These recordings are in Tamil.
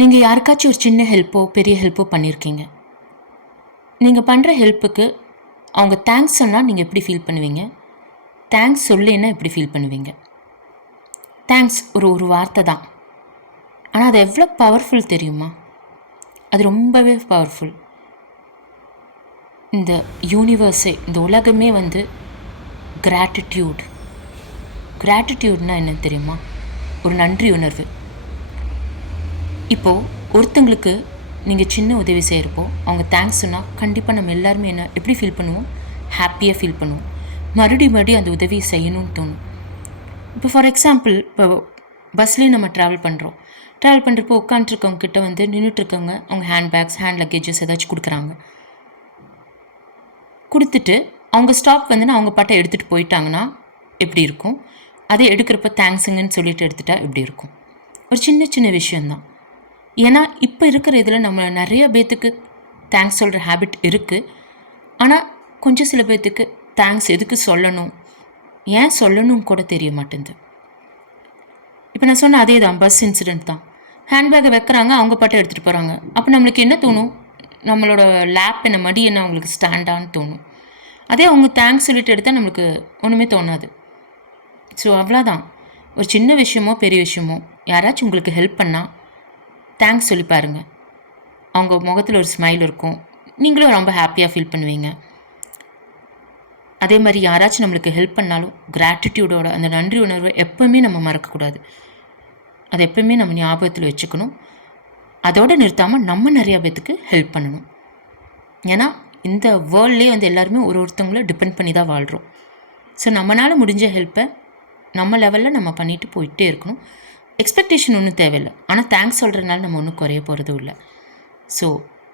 நீங்கள் யாருக்காச்சும் ஒரு சின்ன ஹெல்ப்போ பெரிய ஹெல்ப்போ பண்ணியிருக்கீங்க. நீங்கள் பண்ணுற ஹெல்ப்புக்கு அவங்க தேங்க்ஸ் சொன்னால் நீங்கள் எப்படி ஃபீல் பண்ணுவீங்க? தேங்க்ஸ் சொல்லேன்னா எப்படி ஃபீல் பண்ணுவீங்க? தேங்க்ஸ் ஒரு ஒரு வார்த்தை தான், ஆனால் அது எவ்வளோ பவர்ஃபுல் தெரியுமா? அது ரொம்பவே பவர்ஃபுல். இந்த யூனிவர்ஸே, இந்த உலகமே வந்து கிராட்டிடியூட்னா என்னன்னு தெரியுமா? ஒரு நன்றி உணர்வு. இப்போது ஒருத்தங்களுக்கு நீங்கள் சின்ன உதவி செய்கிறப்போ அவங்க தேங்க்ஸ் சொன்னால் கண்டிப்பாக நம்ம எல்லாருமே எப்படி ஃபீல் பண்ணுவோம்? ஹாப்பியாக ஃபீல் பண்ணுவோம். மறுபடியும் அந்த உதவி செய்யணும்னு தோணும். இப்போ ஃபார் எக்ஸாம்பிள், இப்போ பஸ்லேயும் நம்ம ட்ராவல் பண்ணுறப்போ உட்காந்துருக்கவங்க கிட்ட வந்து நின்றுட்டுருக்கவங்க அவங்க ஹேண்ட் லக்கேஜஸ் ஏதாச்சும் கொடுத்துட்டு அவங்க ஸ்டாப் அவங்க பாட்டை எடுத்துகிட்டு போயிட்டாங்கன்னா எப்படி இருக்கும்? அதை எடுக்கிறப்ப தேங்க்ஸுங்கன்னு சொல்லிட்டு எடுத்துட்டா எப்படி இருக்கும்? ஒரு சின்ன சின்ன விஷயந்தான். ஏன்னா இப்போ இருக்கிற இதில் நம்ம நிறைய பேர்த்துக்கு தேங்க்ஸ் சொல்கிற ஹேபிட் இருக்குது. ஆனால் கொஞ்சம் சில பேர்த்துக்கு தேங்க்ஸ் எதுக்கு சொல்லணும், ஏன் சொல்லணும் கூட தெரிய மாட்டேங்குது. இப்போ நான் சொன்ன அதே தான், பஸ் இன்சிடெண்ட் தான். ஹேண்ட்பேக்கை வைக்கிறாங்க, அவங்க பாட்டை எடுத்துகிட்டு போகிறாங்க. அப்போ நம்மளுக்கு என்ன தோணும்? நம்மளோட லேப் என்ன, மடி என்ன அவங்களுக்கு ஸ்டாண்டான்னு தோணும். அதே அவங்க தேங்க்ஸ் சொல்லிட்டு எடுத்தால் நம்மளுக்கு ஒன்றுமே தோணாது. ஸோ அவ்வளோதான். ஒரு சின்ன விஷயமோ பெரிய விஷயமோ யாராச்சும் உங்களுக்கு ஹெல்ப் பண்ணால் தேங்க்ஸ் சொல்லி பாருங்கள். அவங்க முகத்தில் ஒரு ஸ்மைல் இருக்கும், நீங்களும் ரொம்ப ஹாப்பியாக ஃபீல் பண்ணுவீங்க. அதே மாதிரி யாராச்சும் நம்மளுக்கு ஹெல்ப் பண்ணாலும் கிராட்டிடியூடோட அந்த நன்றி உணர்வை எப்போவுமே நம்ம மறக்கக்கூடாது. அதை எப்போவுமே நம்ம ஞாபகத்தில் வச்சுக்கணும். அதோடு நிறுத்தாமல் நம்ம நிறையா பேர்த்துக்கு ஹெல்ப் பண்ணணும். ஏன்னா இந்த வேர்ல்ட்லேயே வந்து எல்லாருமே ஒருத்தவங்கள டிபெண்ட் பண்ணி தான் வாழ்கிறோம். ஸோ நம்மளால் முடிஞ்ச ஹெல்ப்பை நம்ம லெவலில் நம்ம பண்ணிட்டு போயிட்டே இருக்கணும். எக்ஸ்பெக்டேஷன் ஒன்றும் தேவையில்லை. ஆனால் தேங்க்ஸ் சொல்கிறதுனால நம்ம ஒன்றும் குறைய போகிறதும் இல்லை. ஸோ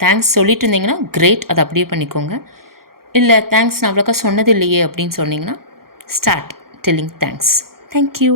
தேங்க்ஸ் சொல்லிட்டு இருந்தீங்கன்னா கிரேட், அதை அப்படியே பண்ணிக்கோங்க. இல்லை தேங்க்ஸ் நான் அவ்வளோக்கா சொன்னது இல்லையே அப்படின்னு சொன்னீங்கன்னா ஸ்டார்ட் டெல்லிங் தேங்க்ஸ். தேங்க்யூ.